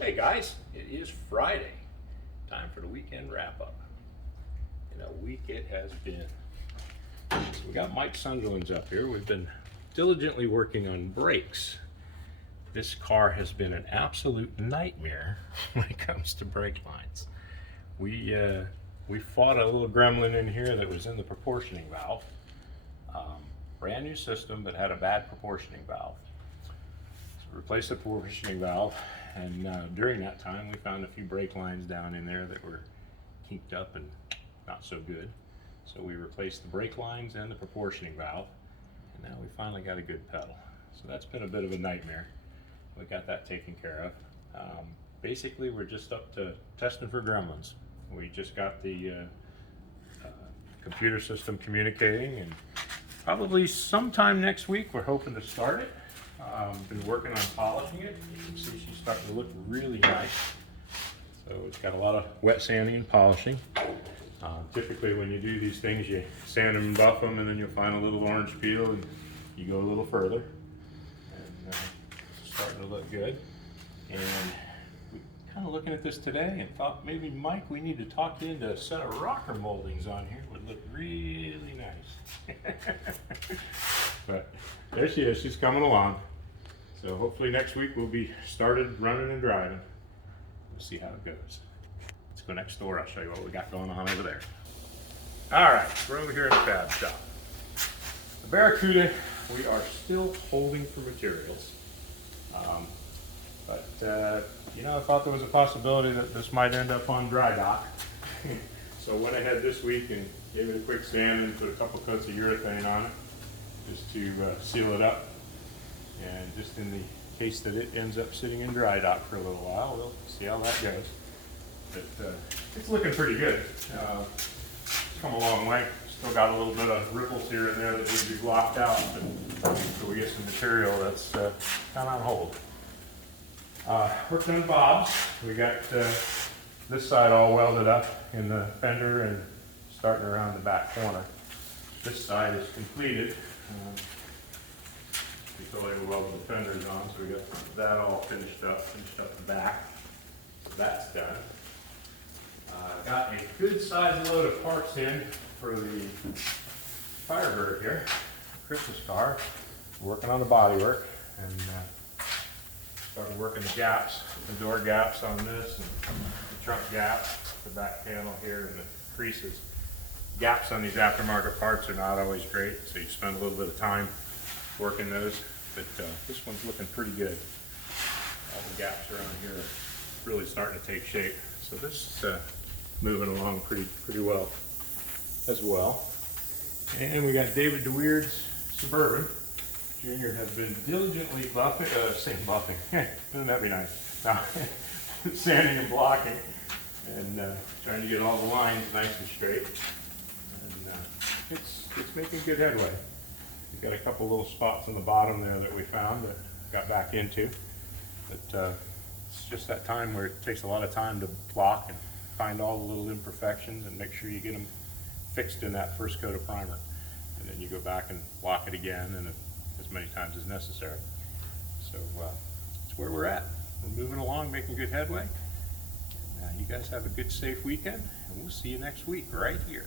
Hey guys, it is Friday. Time for the weekend wrap up. And a week it has been. So we got Mike Sunderland's up here. We've been diligently working on brakes. This car has been an absolute nightmare when it comes to brake lines. We fought a little gremlin in here that was in the proportioning valve. Brand new system, but had a bad proportioning valve. So replaced the proportioning valve, and during that time we found a few brake lines down in there that were kinked up and not so good. So we replaced the brake lines and the proportioning valve, and now we finally got a good pedal. So that's been a bit of a nightmare. We got that taken care of. Basically, we're just up to testing for gremlins. We just got the computer system communicating, and probably sometime next week we're hoping to start it. Been working on polishing it. You can see she's starting to look really nice. So it's got a lot of wet sanding and polishing. Typically when you do these things, you sand them and buff them, and then you'll find a little orange peel and you go a little further. And it's starting to look good. And we kind of looking at this today and thought maybe, Mike, we need to talk you into a set of rocker moldings on here. Would look really nice. But there she is, she's coming along. So hopefully next week we'll be started running and driving. We'll see how it goes. Let's go next door, I'll show you what we got going on over there. All right, we're over here in the fab shop. The Barracuda, we are still holding for materials. You know, I thought there was a possibility that this might end up on dry dock. So went ahead this week and gave it a quick sand and put a couple coats of urethane on it, just to seal it up. And just in the case that it ends up sitting in dry dock for a little while, we'll see how that goes. But it's looking pretty good. Come a long way. Still got a little bit of ripples here and there that need to be blocked out, but so we get some material that's kind of on hold. Worked on Bob's. We got this side all welded up in the fender and starting around the back corner. This side is completed. We still able to weld the fenders on, so we got that all finished up the back. So that's done. Got a good sized load of parts in for the Firebird here, Christmas car. Working on the body work and started working the gaps, the door gaps on this, and the trunk gaps, the back panel here, and the creases. Gaps on these aftermarket parts are not always great, so you spend a little bit of time working those, but this one's looking pretty good. All the gaps around here are really starting to take shape. So this is moving along pretty well as well. And we got David DeWeerd's Suburban. Junior has been diligently buffing, wouldn't that be nice? No, sanding and blocking, and trying to get all the lines nice and straight. And it's making good headway. We've got a couple little spots on the bottom there that we found that got back into. But it's just that time where it takes a lot of time to block and find all the little imperfections and make sure you get them fixed in that first coat of primer. And then you go back and block it again, and as many times as necessary. So that's where we're at. We're moving along, making good headway. You guys have a good, safe weekend, and we'll see you next week right here.